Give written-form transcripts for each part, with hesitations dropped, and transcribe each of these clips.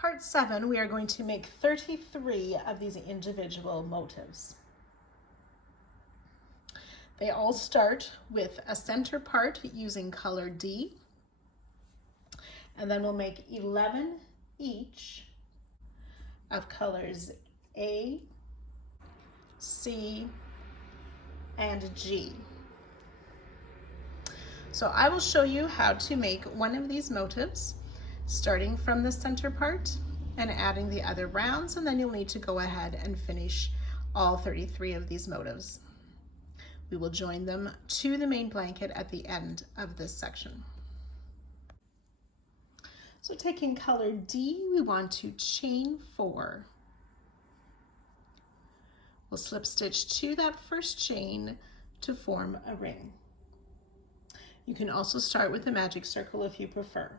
Part 7, we are going to make 33 of these individual motifs. They all start with a center part using color D, and then we'll make 11 each of colors A, C, and G. So I will show you how to make one of these motifs, starting from the center part and adding the other rounds, and then you'll need to go ahead and finish all 33 of these motifs. We will join them to the main blanket at the end of this section. So taking color D, we want to chain 4. We'll slip stitch to that first chain to form a ring. You can also start with a magic circle if you prefer.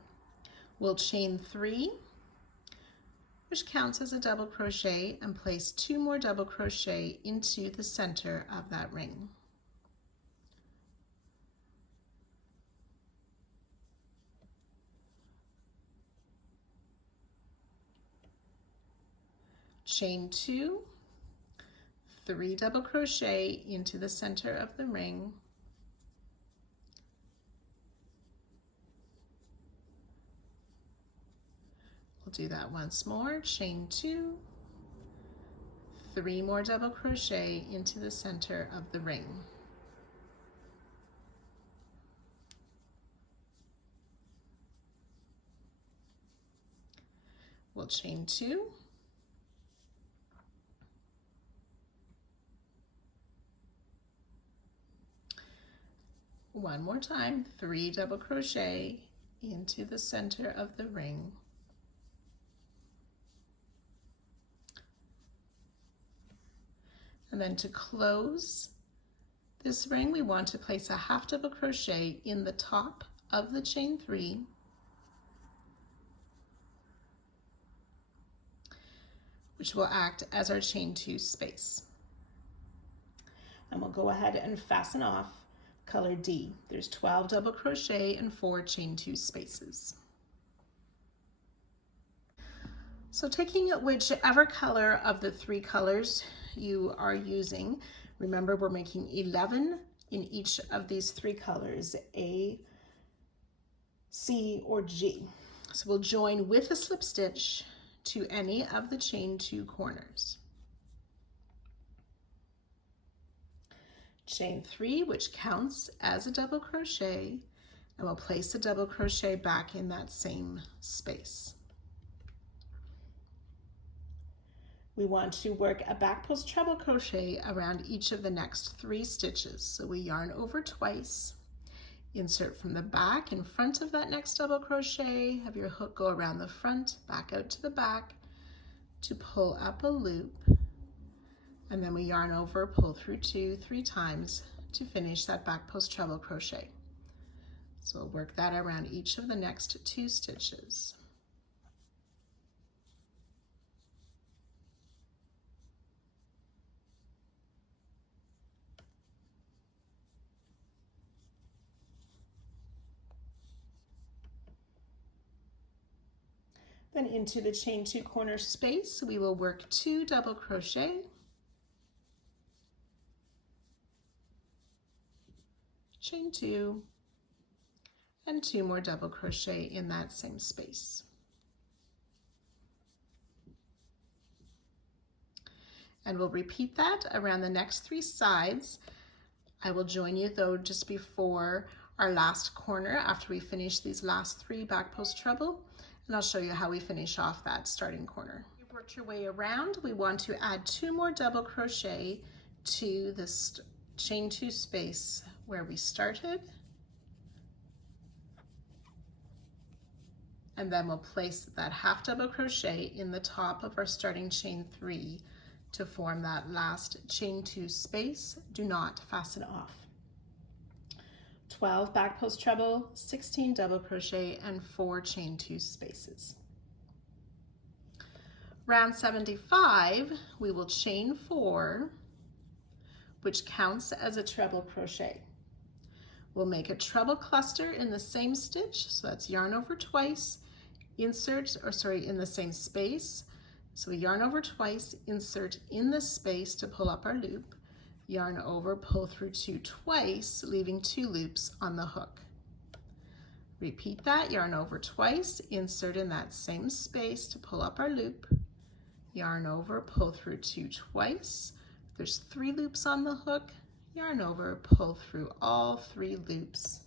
We'll chain 3, which counts as a double crochet, and place 2 more double crochet into the center of that ring. Chain 2, 3 double crochet into the center of the ring. We'll do that once more. Chain 2, 3 more double crochet into the center of the ring. We'll chain 2, one more time, 3 double crochet into the center of the ring. And then to close this ring, we want to place a half double crochet in the top of the chain 3, which will act as our chain 2 space. And we'll go ahead and fasten off color D. There's 12 double crochet and 4 chain 2 spaces. So taking whichever color of the 3 colors you are using, remember we're making 11 in each of these 3 colors, A, C, or G. So we'll join with a slip stitch to any of the chain 2 corners. Chain 3, which counts as a double crochet, and we'll place a double crochet back in that same space. We want to work a back post treble crochet around each of the next 3 stitches. So we yarn over twice, insert from the back in front of that next double crochet, have your hook go around the front, back out to the back to pull up a loop, and then we yarn over, pull through 2, 3 times to finish that back post treble crochet. So we'll work that around each of the next 2 stitches. Then into the chain 2 corner space, we will work 2 double crochet, chain 2, and 2 more double crochet in that same space. And we'll repeat that around the next 3 sides. I will join you though just before our last corner after we finish these last 3 back post treble, and I'll show you how we finish off that starting corner. You've worked your way around. We want to add 2 more double crochet to this chain 2 space where we started, and then we'll place that half double crochet in the top of our starting chain 3 to form that last chain 2 space. Do not fasten off. 12 back post treble, 16 double crochet, and 4 chain 2 spaces. Round 75, we will chain 4, which counts as a treble crochet. We'll make a treble cluster in the same stitch, so that's yarn over twice, in the same space. So we yarn over twice, insert in the space to pull up our loop, yarn over, pull through 2 twice, leaving 2 loops on the hook. Repeat that, yarn over twice, insert in that same space to pull up our loop, yarn over, pull through 2 twice. There's 3 loops on the hook, yarn over, pull through all 3 loops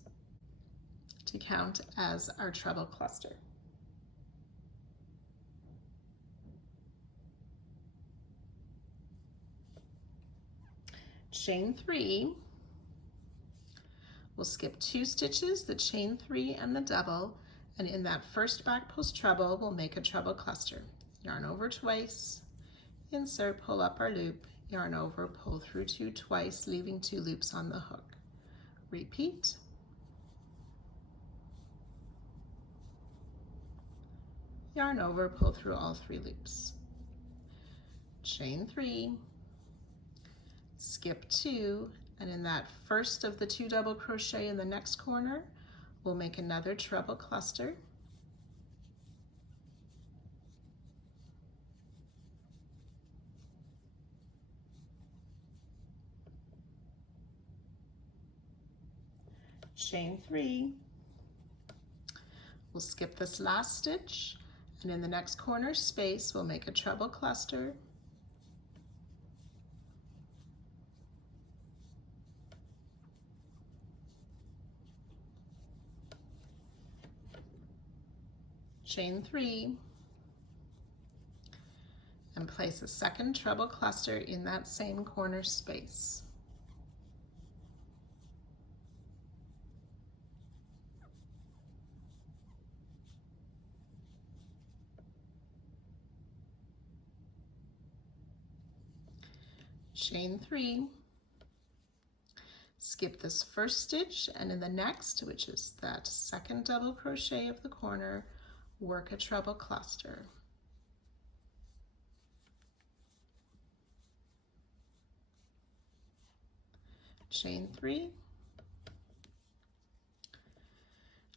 to count as our treble cluster. Chain 3, we'll skip 2 stitches, the chain 3 and the double, and in that first back post treble, we'll make a treble cluster. Yarn over twice, insert, pull up our loop, yarn over, pull through 2 twice, leaving 2 loops on the hook. Repeat. Yarn over, pull through all 3 loops. Chain 3, skip 2, and in that first of the 2 double crochet in the next corner, we'll make another treble cluster. Chain 3, we'll skip this last stitch, and in the next corner space, we'll make a treble cluster. Chain 3, and place a second treble cluster in that same corner space. Chain 3, skip this first stitch, and in the next, which is that second double crochet of the corner, work a treble cluster. Chain 3,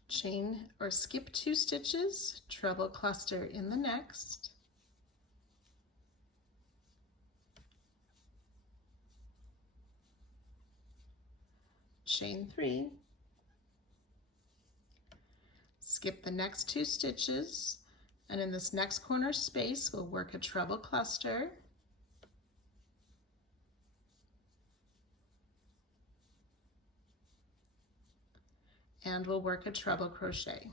chain or skip 2 stitches, treble cluster in the next, chain 3, skip the next 2 stitches, and in this next corner space we'll work a treble cluster, and we'll work a treble crochet.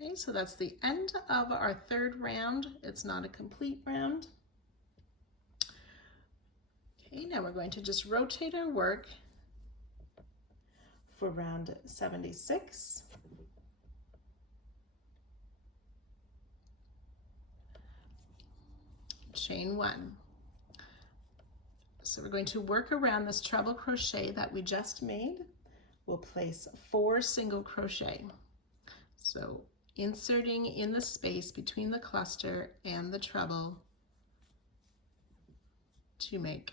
Okay, so that's the end of our third round. It's not a complete round. Okay, now we're going to just rotate our work for round 76. Chain 1. So we're going to work around this treble crochet that we just made. We'll place 4 single crochet. So inserting in the space between the cluster and the treble to make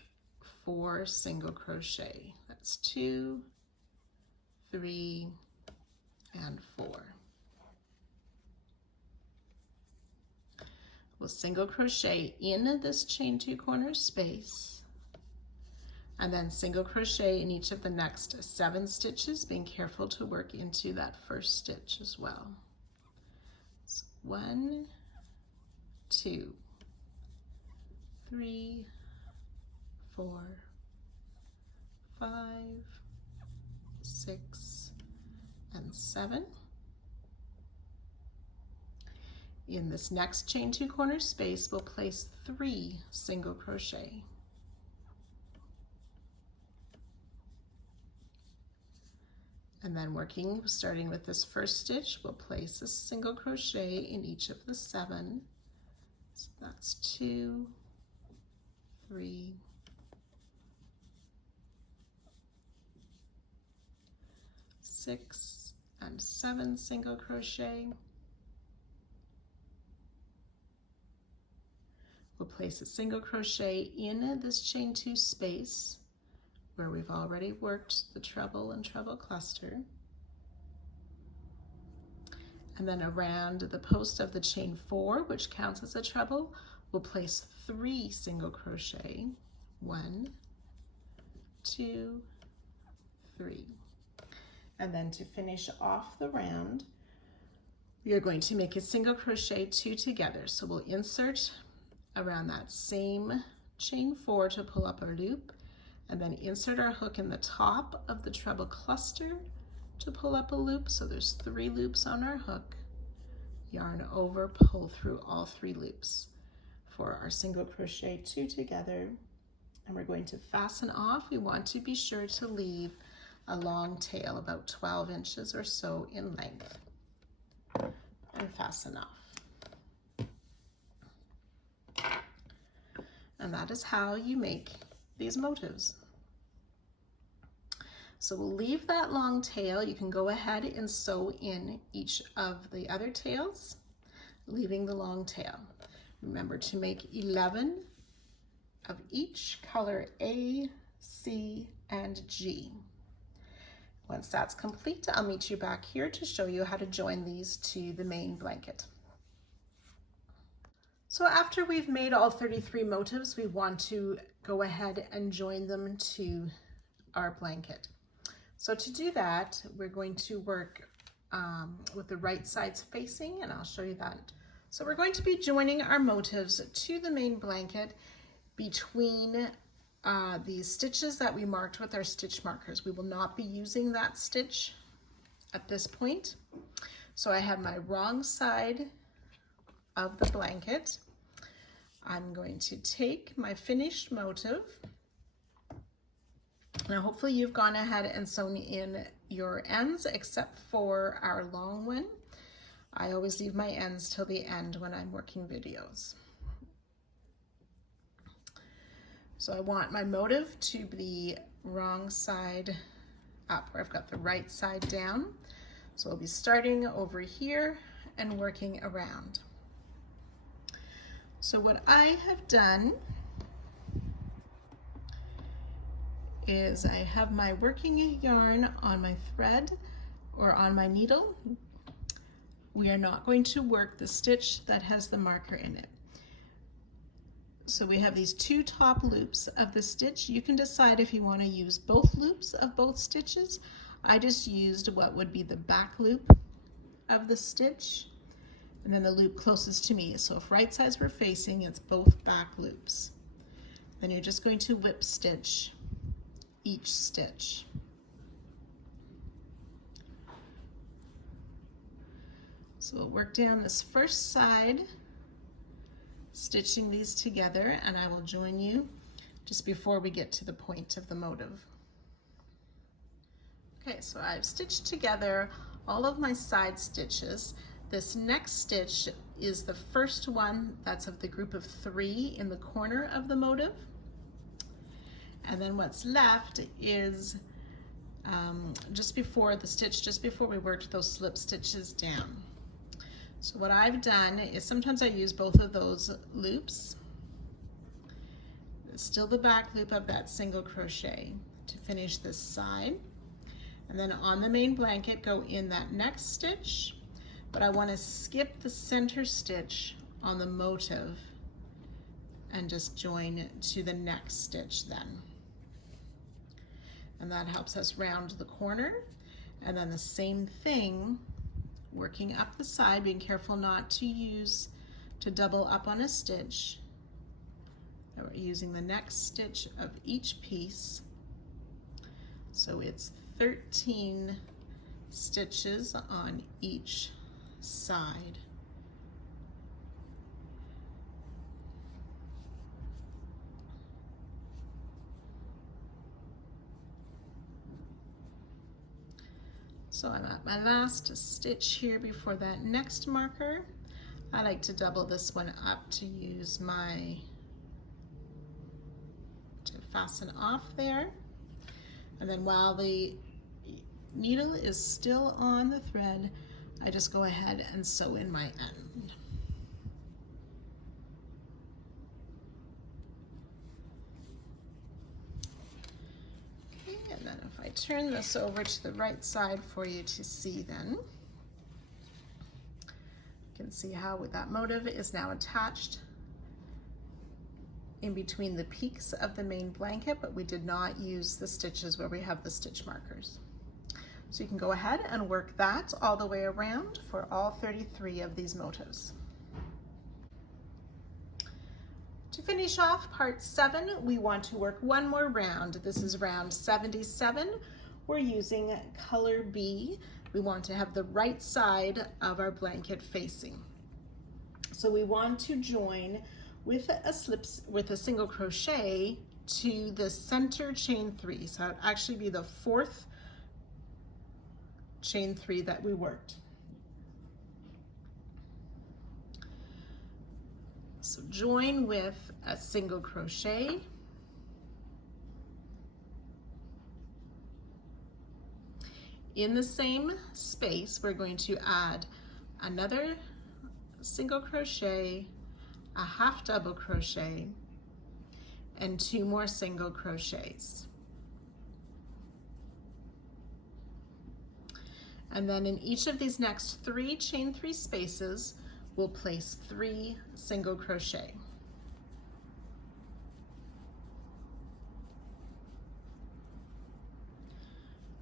4 single crochet. That's 2, 3, and 4. We'll single crochet in this chain 2 corner space, and then single crochet in each of the next 7 stitches, being careful to work into that first stitch as well. So 1, 2, 3, 4, 5, 6, and 7. In this next chain 2 corner space, we'll place 3 single crochet. And then starting with this first stitch, we'll place a single crochet in each of the 7. So that's 2, 3, 6, and 7 single crochet. We'll place a single crochet in this chain 2 space, where we've already worked the treble and treble cluster. And then around the post of the chain 4, which counts as a treble, we'll place 3 single crochet. 1, 2, 3. And then to finish off the round, we are going to make a single crochet 2 together. So we'll insert around that same chain 4 to pull up our loop, and then insert our hook in the top of the treble cluster to pull up a loop. So there's 3 loops on our hook. Yarn over, pull through all 3 loops for our single crochet 2 together. And we're going to fasten off. We want to be sure to leave a long tail, about 12 inches or so in length, and fasten off. And that is how you make these motifs. So we'll leave that long tail. You can go ahead and sew in each of the other tails, leaving the long tail. Remember to make 11 of each color A, C, and G. Once that's complete, I'll meet you back here to show you how to join these to the main blanket. So after we've made all 33 motifs, we want to go ahead and join them to our blanket. So to do that, we're going to work with the right sides facing, and I'll show you that. So we're going to be joining our motifs to the main blanket between the stitches that we marked with our stitch markers. We will not be using that stitch at this point. So I have my wrong side of the blanket. I'm going to take my finished motif. Now hopefully you've gone ahead and sewn in your ends except for our long one. I always leave my ends till the end when I'm working videos. So I want my motif to be wrong side up, where I've got the right side down. So I'll be starting over here and working around. So what I have done is I have my working yarn on my thread or on my needle. We are not going to work the stitch that has the marker in it. So we have these 2 top loops of the stitch. You can decide if you want to use both loops of both stitches. I just used what would be the back loop of the stitch and then the loop closest to me. So if right sides were facing, it's both back loops. Then you're just going to whip stitch each stitch. So we'll work down this first side, stitching these together, and I will join you just before we get to the point of the motif. Okay, so I've stitched together all of my side stitches. This next stitch is the first one that's of the group of 3 in the corner of the motif. And then what's left is just before we worked those slip stitches down. So what I've done is sometimes I use both of those loops. It's still the back loop of that single crochet to finish this side. And then on the main blanket, go in that next stitch, but I want to skip the center stitch on the motif and just join to the next stitch then. And that helps us round the corner. And then the same thing, working up the side, being careful not to double up on a stitch. And we're using the next stitch of each piece. So it's 13 stitches on each side. So I'm at my last stitch here before that next marker. I like to double this one up to fasten off there. And then while the needle is still on the thread, I just go ahead and sew in my end. turn this over to the right side for you to see then. You can see how that motif is now attached in between the peaks of the main blanket, but we did not use the stitches where we have the stitch markers. So you can go ahead and work that all the way around for all 33 of these motifs. To finish off part 7, we want to work one more round. This is round 77. We're using color B. We want to have the right side of our blanket facing. So we want to join with a single crochet to the center chain 3. So it would actually be the 4th chain 3 that we worked. So join with a single crochet, in the same space we're going to add another single crochet, a half double crochet, and 2 more single crochets. And then in each of these next 3 chain 3 spaces, we'll place 3 single crochet.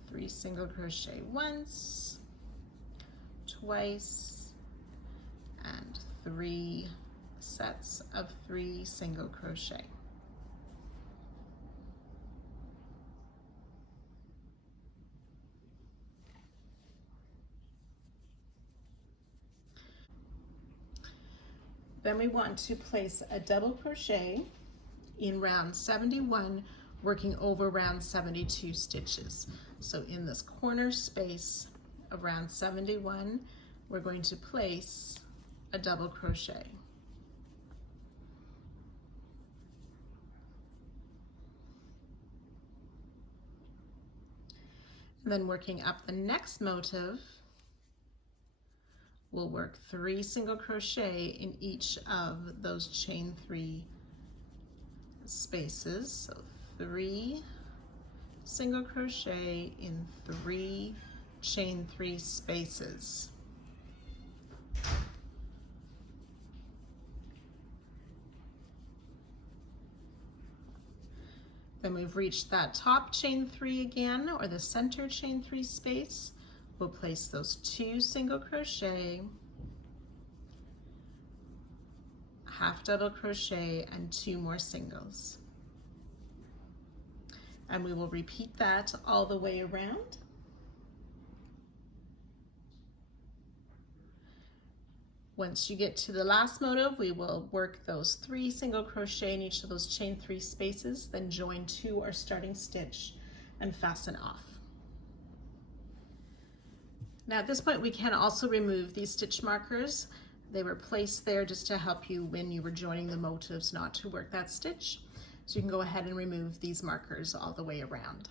Three single crochet once, twice, and 3 sets of 3 single crochet. Then we want to place a double crochet in round 71, working over round 72 stitches. So in this corner space of round 71, we're going to place a double crochet. And then working up the next motif, we'll work 3 single crochet in each of those chain 3 spaces. So 3 single crochet in 3 chain 3 spaces. Then we've reached that top chain 3 again, or the center chain 3 space. We'll place those 2 single crochet, half double crochet, and 2 more singles. And we will repeat that all the way around. Once you get to the last motif, we will work those 3 single crochet in each of those chain 3 spaces, then join to our starting stitch and fasten off. Now at this point we can also remove these stitch markers. They were placed there just to help you when you were joining the motifs not to work that stitch. So you can go ahead and remove these markers all the way around.